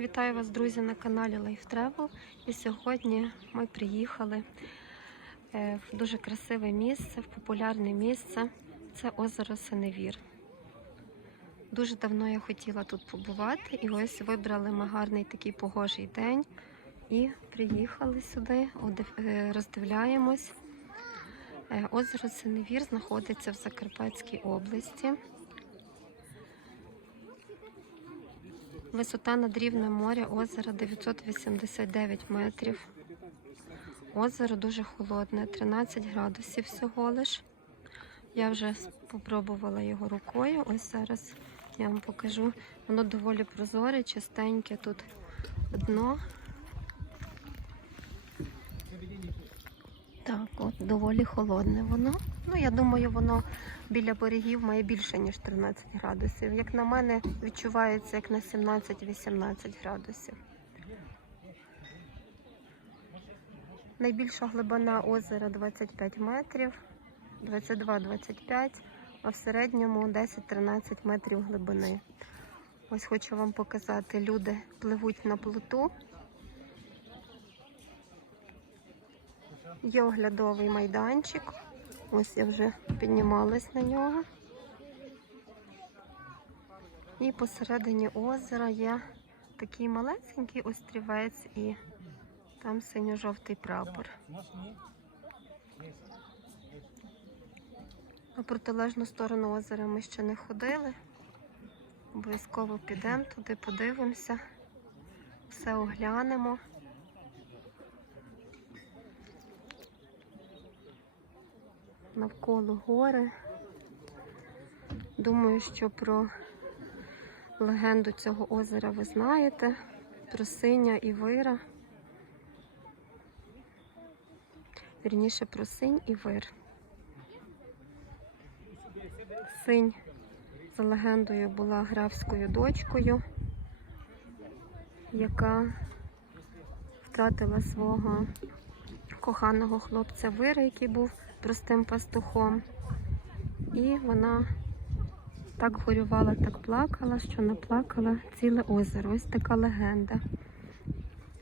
Вітаю вас, друзі, на каналі Life Travel. І сьогодні ми приїхали е, в дуже красиве місце, в популярне місце. Це озеро Синевір. Дуже давно я хотіла тут побувати, і ось вибрали ми гарний такий погожий день і приїхали сюди, е, роздивляємось. Е, Озеро Синевір знаходиться в Закарпатській області. Висота над рівнем моря озера 989 метрів. Озеро дуже холодне, 13 градусів всього лиш. Я вже спробувала його рукою. Ось зараз я вам покажу. Воно доволі прозоре, чистеньке тут дно. Так, от доволі холодне воно. Ну, я думаю, воно біля берегів має більше, ніж 13 градусів. Як на мене, відчувається як на 17-18 градусів. Найбільша глибина озера 25 метрів, 22-25, а в середньому 10-13 метрів глибини. Ось хочу вам показати, люди пливуть на плоту. Є оглядовий майданчик. Ось я вже піднімалась на нього. І посередині озера є такий малесенький острівець і там синьо-жовтий прапор. На протилежну сторону озера ми ще не ходили. Обов'язково підемо туди, подивимося, все оглянемо. Навколо гори. Думаю, що про легенду цього озера ви знаєте, про синя і вира. Вірніше про синь і вир. Синь за легендою була графською дочкою, яка втратила свого коханого хлопця Вира, який був простим пастухом. І вона так горювала, так плакала, що наплакала ціле озеро. Ось така легенда.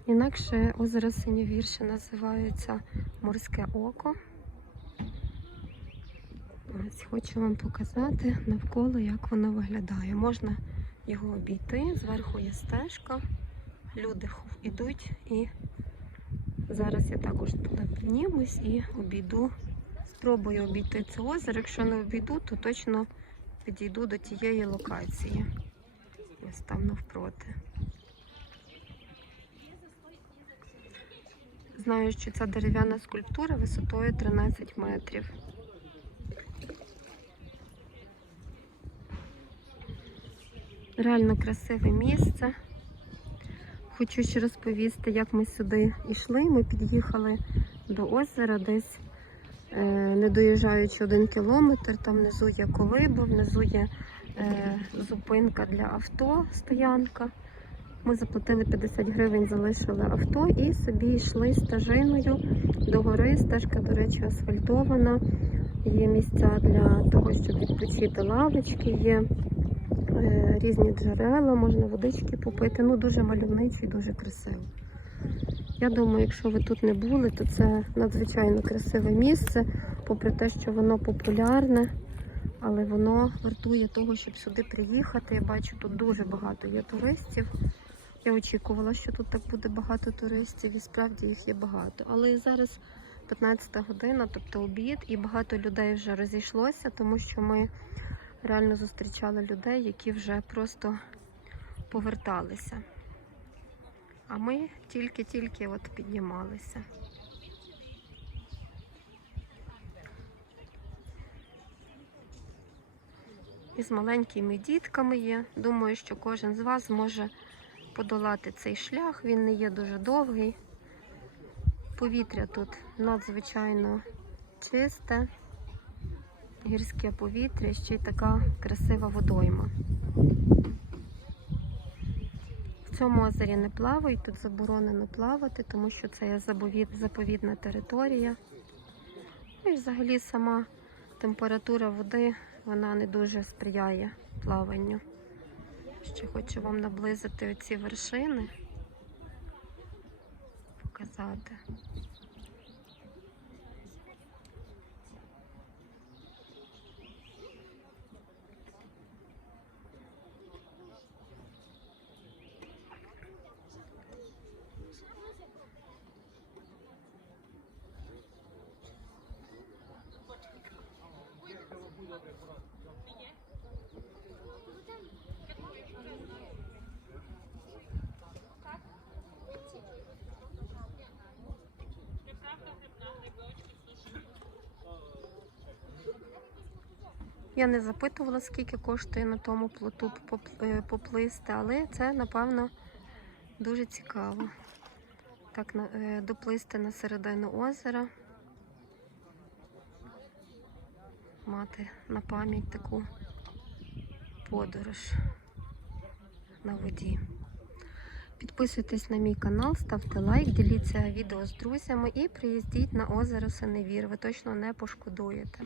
Інакше озеро Синьовірше називається Морське Око. Ось хочу вам показати навколо, як воно виглядає. Можна його обійти, зверху є стежка, люди йдуть і зараз я також туди піднімусь і обійду Спробую обійти це озеро. Якщо не обійду, то точно підійду до тієї локації. Ось там навпроти. Знаю, що ця дерев'яна скульптура висотою 13 метрів. Реально красиве місце. Хочу ще розповісти, як ми сюди йшли. Ми під'їхали до озера десь. Е, не доїжджаючи один кілометр, там внизу є колиба, внизу є е, зупинка для авто, стоянка. Ми заплатили 50 гривень, залишили авто і собі йшли стежиною до гори. Стежка, до речі, асфальтована. Є місця для того, щоб відпочити лавочки, є е, різні джерела, можна водички попити. Ну, дуже мальовничо і дуже красиво. Я думаю, якщо ви тут не були, то це надзвичайно красиве місце, попри те, що воно популярне, але воно вартує того, щоб сюди приїхати. Я бачу, тут дуже багато є туристів. Я очікувала, що тут так буде багато туристів, і справді їх є багато. Але зараз 15 година, тобто обід, і багато людей вже розійшлося, тому що ми реально зустрічали людей, які вже просто поверталися. А ми тільки-тільки от піднімалися. І з маленькими дітками є. Думаю, що кожен з вас зможе подолати цей шлях. Він не є дуже довгий. Повітря тут надзвичайно чисте, гірське повітря, ще й така красива водойма. Цьому озері не плавають, тут заборонено плавати, тому що це є заповідна територія. Ну і взагалі сама температура води вона не дуже сприяє плаванню. Ще хочу вам наблизити оці вершини, показати. Я не запитувала, скільки коштує на тому плоту е, поплисти, але це, напевно, дуже цікаво. Так, е, доплисти на середину озера. Мати на пам'ять таку подорож на воді. Підписуйтесь на мій канал, ставте лайк, діліться відео з друзями і приїздіть на озеро Синевір. Ви точно не пошкодуєте.